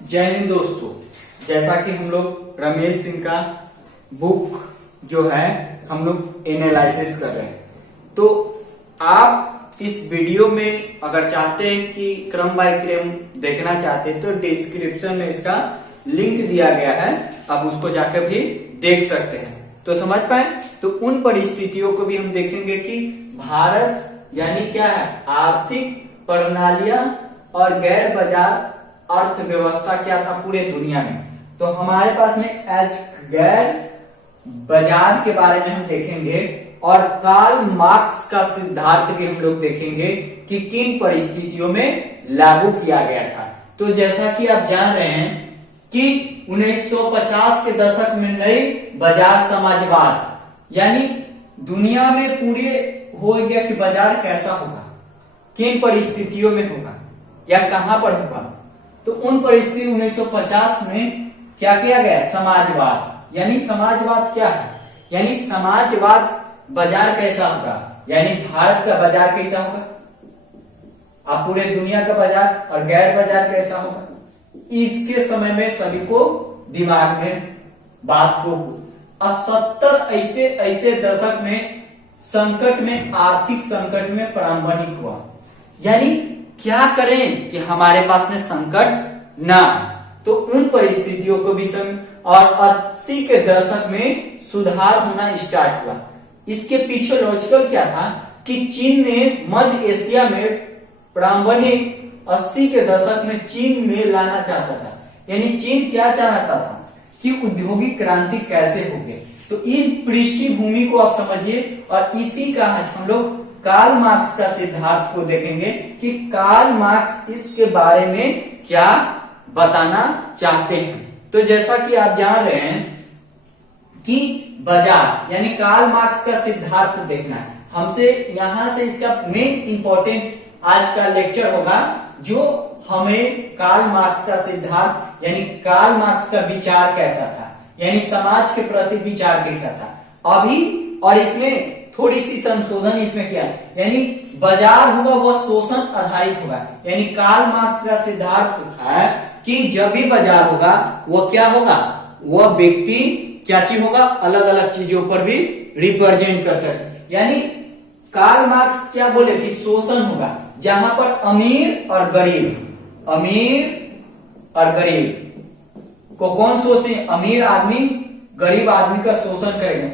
जय हिंद दोस्तों। जैसा कि हम लोग रमेश सिंह का बुक जो है हम लोग एनालिसिस कर रहे हैं, तो आप इस वीडियो में अगर चाहते हैं कि क्रम बाय क्रम देखना चाहते हैं तो डिस्क्रिप्शन में इसका लिंक दिया गया है, आप उसको जाकर भी देख सकते हैं। तो समझ पाए, तो उन परिस्थितियों को भी हम देखेंगे कि भारत यानी क्या है, आर्थिक प्रणालियां और गैर बाजार अर्थव्यवस्था क्या था पूरे दुनिया में। तो हमारे पास में एज गैर बाजार के बारे में हम देखेंगे और कार्ल मार्क्स का सिद्धांत भी हम लोग देखेंगे कि किन परिस्थितियों में लागू किया गया था। तो जैसा कि आप जान रहे हैं कि 1950 के दशक में नई बाजार समाजवाद यानी दुनिया में पूरे हो गया कि बाजार कैसा होगा, किन परिस्थितियों में होगा या कहां पर होगा। तो उन परिस्थिति 1950 में क्या किया गया, समाजवाद। यानी समाजवाद क्या है, यानी समाजवाद बाजार कैसा होगा, यानी भारत का बाजार कैसा होगा, अब पूरे दुनिया का बाजार और गैर बाजार कैसा होगा। इसके समय में सभी को दिमाग में बात को अब 70 ऐसे दशक में संकट में, आर्थिक संकट में प्रारंभिक हुआ। यानी क्या करें कि हमारे पास में संकट ना, तो उन परिस्थितियों को भी और 80 के दशक में सुधार होना स्टार्ट हुआ। इसके पीछे लॉजिकल क्या था कि चीन ने मध्य एशिया में प्रारंभिक 80 के दशक में चीन में लाना चाहता था। यानी चीन क्या चाहता था कि औद्योगिक क्रांति कैसे होगी। तो इन पृष्ठभूमि को आप समझिए और इसी का आज हम लोग कार्ल मार्क्स का सिद्धांत को देखेंगे कि कार्ल मार्क्स इसके बारे में क्या बताना चाहते हैं। तो जैसा कि आप जान रहे हैं कि बाजार यानी कार्ल मार्क्स का सिद्धांत देखना है हमसे, यहां से इसका मेन इंपॉर्टेंट आज का लेक्चर होगा जो हमें कार्ल मार्क्स का सिद्धांत यानी कार्ल मार्क्स का विचार कैसा था, यानी समाज के प्रति विचार कैसा था अभी, और इसमें थोड़ी सी संशोधन इसमें किया, यानी बाजार होगा वह शोषण आधारित होगा। यानी कार्ल मार्क्स का सिद्धांत है कि जब भी बाजार होगा वह क्या होगा, वह व्यक्ति क्या चीज होगा, अलग अलग चीजों पर भी रिप्रेजेंट कर सकते। यानी कार्ल मार्क्स क्या बोले कि शोषण होगा जहां पर अमीर और गरीब को कौन शोषे, अमीर आदमी गरीब आदमी का शोषण करेगा।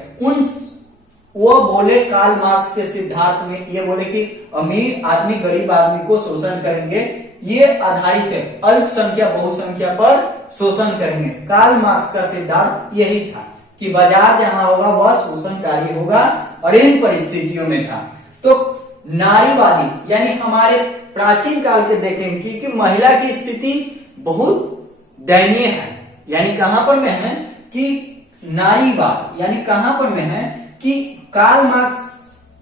वो बोले कार्ल मार्क्स के सिद्धांत में ये बोले कि अमीर आदमी गरीब आदमी को शोषण करेंगे, ये आधारित है अल्पसंख्या बहुसंख्या पर शोषण करेंगे। कार्ल मार्क्स का सिद्धांत यही था कि बाजार जहां होगा वह शोषणकारी होगा और इन परिस्थितियों में था। तो नारीवादी यानी हमारे प्राचीन काल के देखेंगे कि महिला की स्थिति बहुत दयनीय है। यानी कहां पर में है कि नारीवाद यानी कहां पर में है कि कार्ल मार्क्स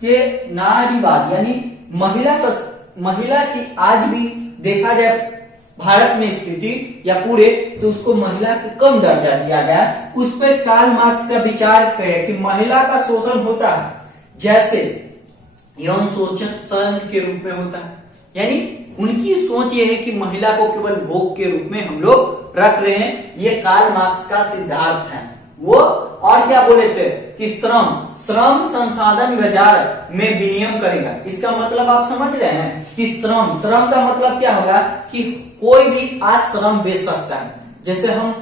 के नारीवाद यानी महिला की आज भी देखा जाए भारत में स्थिति या पूरे, तो उसको महिला को कम दर्जा दिया गया। उस पर कार्ल मार्क्स का विचार है कि महिला का शोषण होता है जैसे यौन शोषण के रूप में होता है। यानी उनकी सोच ये है कि महिला को केवल भोग के रूप में हम लोग रख रहे हैं। ये कार्ल मार्क्स का सिद्धांत है। वो और क्या बोले थे कि श्रम संसाधन बाजार में विनियम करेगा। इसका मतलब आप समझ रहे हैं कि श्रम का मतलब क्या होगा कि कोई भी आज श्रम बेच सकता है। जैसे हम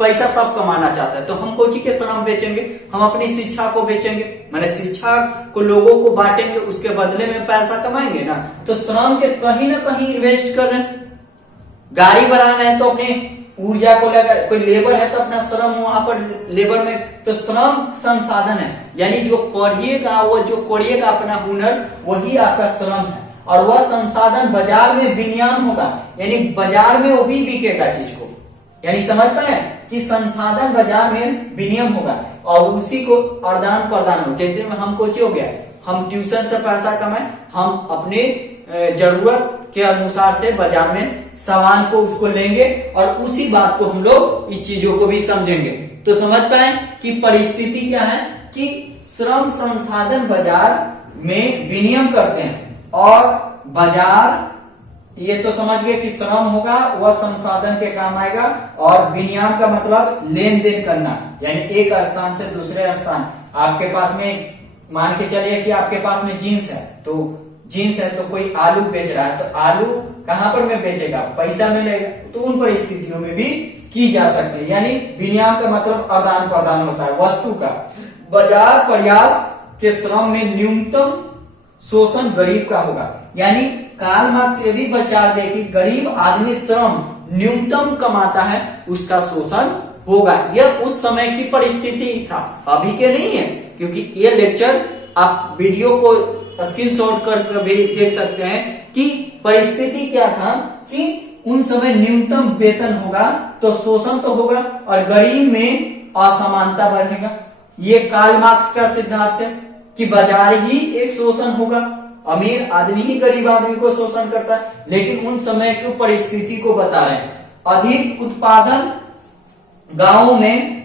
पैसा सब कमाना चाहता है तो हम कोई चीज के श्रम बेचेंगे, हम अपनी शिक्षा को बेचेंगे, मैंने शिक्षा को लोगों को बांटेंगे, उसके बदले में पैसा कमाएंगे ना। तो श्रम के कहीं ना कहीं इन्वेस्ट कर रहे हैं। गाड़ी बनाना है तो अपने ऊर्जा को लगा, कोई लेबर है तो अपना श्रम वहां पर लेबर में, तो श्रम संसाधन है। यानी जो पढ़िएगा वो जो करिएगा अपना हुनर वही आपका श्रम है और वह संसाधन बाजार में विनियम होगा। यानी बाजार में वो भी बिकेगा चीज को। यानी समझ पाए कि संसाधन बाजार में विनियम होगा और उसी को आदान प्रदान हो। जैसे हमको हो गया, हम ट्यूशन से पैसा कमाए, हम अपने जरूरत के अनुसार से बाजार में सामान को उसको लेंगे और उसी बात को हम लोग इस चीजों को भी समझेंगे। तो समझ पाए कि परिस्थिति क्या है कि श्रम संसाधन बाजार में विनियम करते हैं और बाजार ये तो समझ गए कि श्रम होगा वह संसाधन के काम आएगा, और विनिमय का मतलब लेन देन करना, यानी एक स्थान से दूसरे स्थान। आपके पास में मान के चलिए कि आपके पास में जीन्स है, तो जीन्स है तो कोई आलू बेच रहा है, तो आलू कहां पर में बेचेगा, पैसा मिलेगा, तो उन परिस्थितियों में भी की जा सकती है। यानी विनिमय का मतलब आदान प्रदान होता है वस्तु का। बाजार प्रयास के श्रम में न्यूनतम शोषण गरीब का होगा, यानी कार्ल मार्क्स ये भी विचार दे कि गरीब आदमी श्रम न्यूनतम कमाता है उसका शोषण होगा। यह उस समय की परिस्थिति था, अभी के नहीं है, क्योंकि ये लेक्चर आप वीडियो को स्क्रीनशॉट कर भी देख सकते हैं कि परिस्थिति क्या था कि उन समय न्यूनतम वेतन होगा तो शोषण तो होगा और गरीब में असमानता बढ़ेगा। ये कार्ल मार्क्स का सिद्धांत है कि बाजार ही एक शोषण होगा, अमीर आदमी ही गरीब आदमी को शोषण करता है। लेकिन उन समय की परिस्थिति को बता रहे हैं, अधिक उत्पादन, गांवों में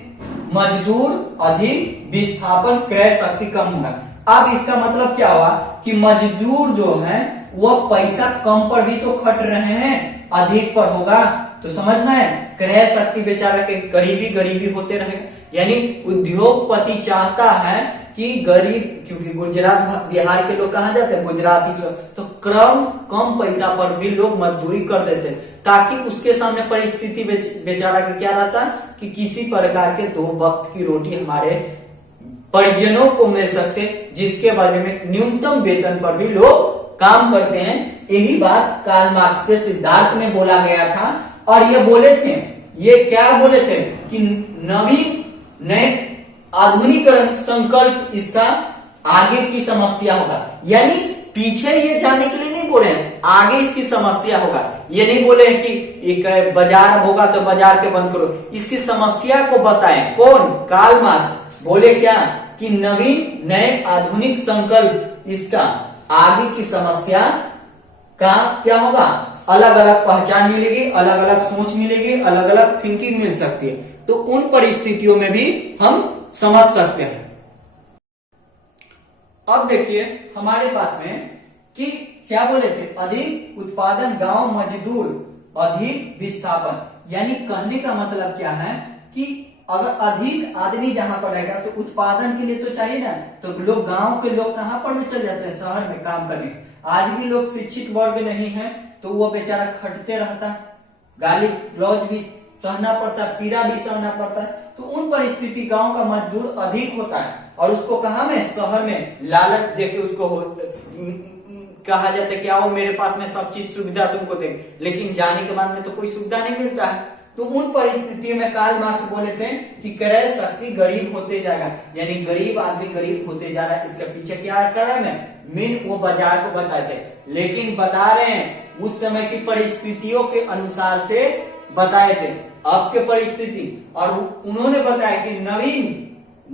मजदूर अधिक, विस्थापन, क्रय शक्ति कम होगा। अब इसका मतलब क्या हुआ कि मजदूर जो है वह पैसा कम पर भी तो खट रहे हैं, अधिक पर होगा तो समझना है क्रय शक्ति बेचारा के गरीबी होते रहेगा। यानी उद्योगपति चाहता है कि गरीब, क्योंकि गुजरात बिहार के लोग कहाँ जाते हैं, गुजराती, तो कम पैसा पर भी लोग मजदूरी कर देते हैं, ताकि उसके सामने परिस्थिति बेचारा का क्या रहता कि किसी प्रकार के 2 वक्त की रोटी हमारे परिजनों को मिल सकते, जिसके वजह में न्यूनतम वेतन पर भी लोग काम करते हैं। यही बात कार्ल मार्क्स के सिद्धांत में बोला गया था। और ये बोले थे, ये क्या बोले थे कि नवीन नए आधुनिकरण संकल्प इसका आगे की समस्या होगा। यानी पीछे ये जाने के लिए नहीं बोले हैं, आगे इसकी समस्या होगा। ये नहीं बोले हैं कि एक बाजार होगा तो बाजार के बंद करो, इसकी समस्या को बताएं। कौन? कार्ल मार्क्स बोले क्या कि नवीन नए आधुनिक संकल्प इसका आगे की समस्या का क्या होगा, अलग अलग पहचान मिलेगी, अलग अलग सोच मिलेगी, अलग अलग थिंकिंग मिल सकती है। तो उन परिस्थितियों में भी हम समझ सकते हैं। अब देखिए हमारे पास में कि क्या बोले थे, अधिक उत्पादन, गांव, मजदूर अधिक, विस्थापन। यानी कहने का मतलब क्या है कि अगर अधिक आदमी जहां पर रहेगा तो उत्पादन के लिए तो चाहिए ना, तो लोग, गांव के लोग कहां पर भी चल जाते हैं, शहर में काम करने। आज भी लोग शिक्षित वर्ग नहीं है तो वो बेचारा खटते रहता है, गाली गलौज भी सहना पड़ता है, पीड़ा भी सहना पड़ता है। तो उन परिस्थिति गांव का मजदूर अधिक होता है और उसको कहा में, शहर में लालच देके उसको कहा जाता है कि आओ मेरे पास में सब चीज सुविधा तुमको दे, लेकिन जाने के बाद में तो कोई सुविधा नहीं मिलता है। तो उन परिस्थितियों में कार्ल मार्क्स बोले थे कि क्रय शक्ति गरीब होते जाएगा, यानी गरीब आदमी गरीब होते जा रहा है। इसके पीछे क्या कर रहे हैं, मीन वो बाजार को बताए थे, लेकिन बता रहे हैं उस समय की परिस्थितियों के अनुसार से बताए थे, अब के परिस्थिति। और उन्होंने बताया कि नवीन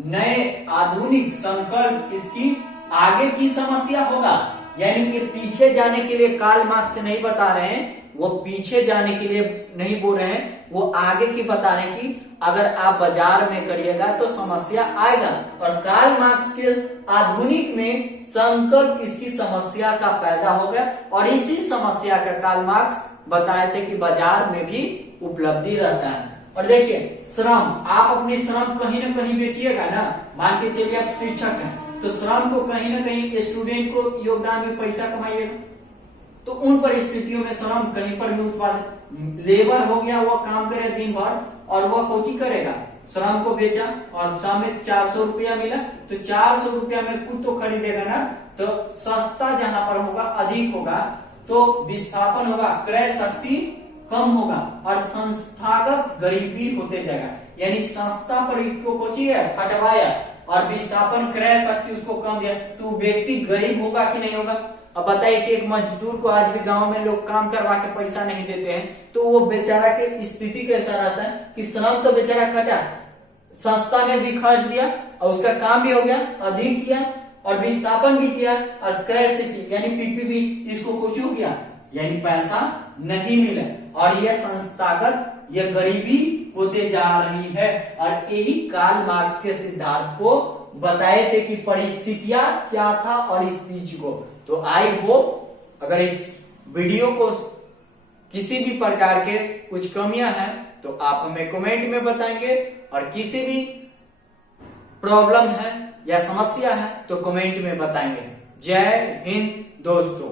नए आधुनिक संकल्प इसकी आगे की समस्या होगा। यानी कि पीछे जाने के लिए कार्ल मार्क्स नहीं बता रहे हैं, वो पीछे जाने के लिए नहीं बोल रहे हैं, वो आगे की बता रहे हैं कि अगर आप बाजार में करिएगा तो समस्या आएगा। और कार्ल मार्क्स के आधुनिक में संकल्प इसकी समस्या का पैदा हो गया, और इसी समस्या का कार्ल मार्क्स बताए थे कि बाजार में भी उपलब्धि रहता है। और देखिए श्रम, आप अपनी श्रम कहीं ना कहीं बेचिएगा ना, मान के चलिए आप शिक्षक हैं तो श्रम को कहीं ना कहीं स्टूडेंट को योगदान में पैसा कमाइएगा। तो उन परिस्थितियों में श्रम कहीं पर भी उत्पादन, लेबर हो गया वो काम करे दिन भर और वह कोची करेगा, श्रम को बेचा और शाम में 400 रुपया मिला, तो 400 रुपया में खुद तो खरीदेगा ना, तो सस्ता जहां पर होगा अधिक होगा तो विस्थापन होगा, क्रय शक्ति कम होगा और संस्थागत गरीबी होते जाएगा। यानी संस्था पर इसको कोची है हटवाया और विस्थापन क्रय शक्ति उसको कम दिया, तो व्यक्ति गरीब होगा कि नहीं होगा। अब बताइए कि एक मजदूर को आज भी गांव में लोग काम करवा के पैसा नहीं देते हैं, तो वो बेचारा के स्थिति कैसा रहता है कि श्रम तो बेचारा खटा, संस्था ने भी खर्च दिया और उसका काम भी हो गया, अधिक किया और विस्थापन भी किया और क्रय शक्ति यानी पीपी भी इसको कुछ हो गया, यानी पैसा नहीं मिला और यह संस्थागत यह गरीबी होते जा रही है। और यही कार्ल मार्क्स के सिद्धांत को बताए थे कि परिस्थितियां क्या था और इस चीज को। तो आई होप अगर इस वीडियो को किसी भी प्रकार के कुछ कमियां हैं तो आप हमें कमेंट में बताएंगे, और किसी भी प्रॉब्लम है या समस्या है तो कमेंट में बताएंगे। जय हिंद दोस्तों।